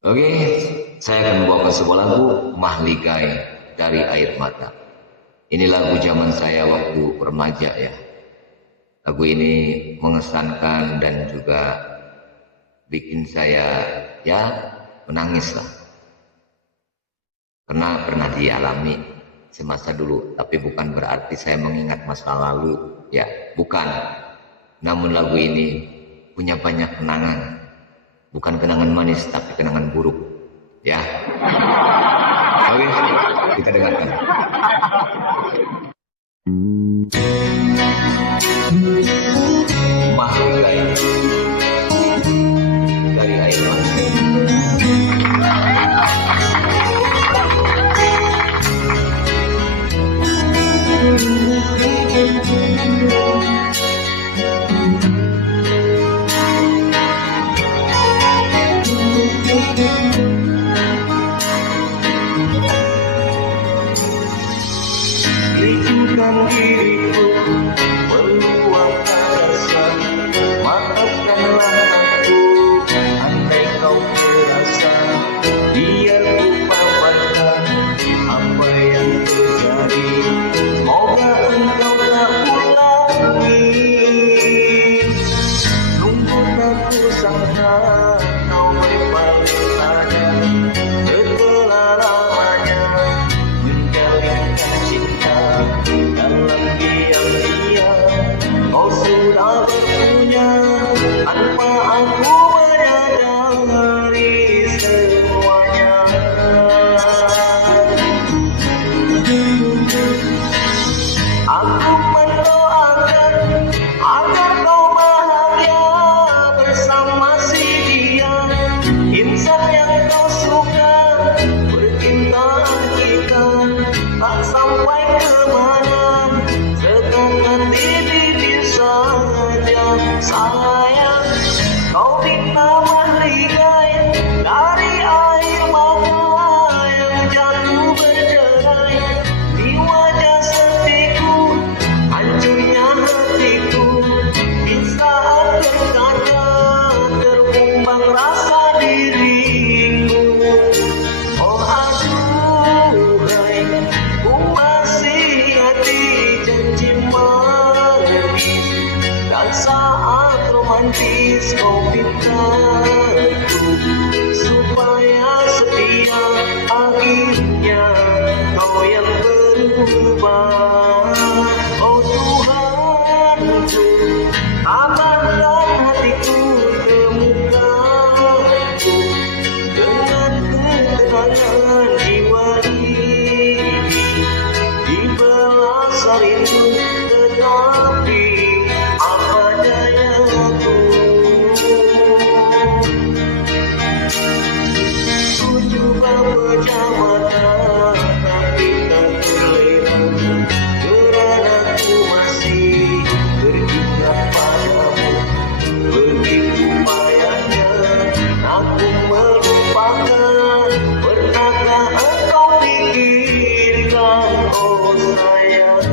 Oke, saya akan membawakan sebuah lagu Mahligai dari Air Mata. Ini lagu zaman saya waktu remaja ya. Lagu ini mengesankan dan juga bikin saya ya menangis lah. Karena pernah dialami semasa dulu, tapi bukan berarti saya mengingat masa lalu, ya bukan. Namun lagu ini punya banyak kenangan. Bukan kenangan manis, tapi kenangan buruk. Ya. Oke, kita dengarkan. Mahligai dari Air Mata. Rindukan diriku, meluapkan rasa, maafkanlah aku, andai kau merasa, biar ku paparkan apa yang terjadi, semoga engkau tak ulangi. Sungguh tak kusangka kau berpaling pada, setelah lamanya menjalinkan cinta. Dalam diam-diam kau sudah berpunya, tanpa aku menyadari semuanya. Aku mendoakan agar kau bahagia bersama si dia, insan yang kau suka, percintaan kita tak sampai kemana, sekarang di bibir saja. Sayang, kau minta mahligai dari air mata yang jatuh berderai di wajah sedihku, hancurnya hatiku di saat berkata terbumbang rasa diriku. Oh aduhai, ku masih hati janji manis, dan saat romantis kau mintaku supaya setia, akhirnya kau yang berubah. Oh Tuhanku, tambahkan hatiku, temukanku dengan ketenangan jiwa ini, dibelas rindu tetapi apa dayaku. Ku coba pejam mata tapi tak terlena, kerana ku masih teringat padamu. Begitu payahnya aku melupakan, pernahkah engkau pikirkan, oh sayang.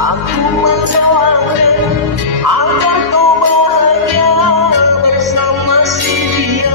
Aku mendoakan agar kau bahagia bersama si dia,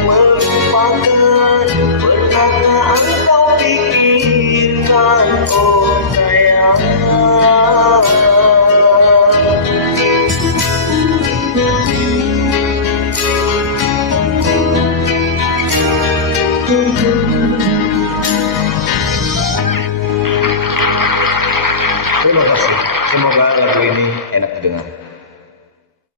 melupakan. Pernahkah engkau pikirkan, oh sayang? Terima kasih. Semoga lagu ini enak didengar.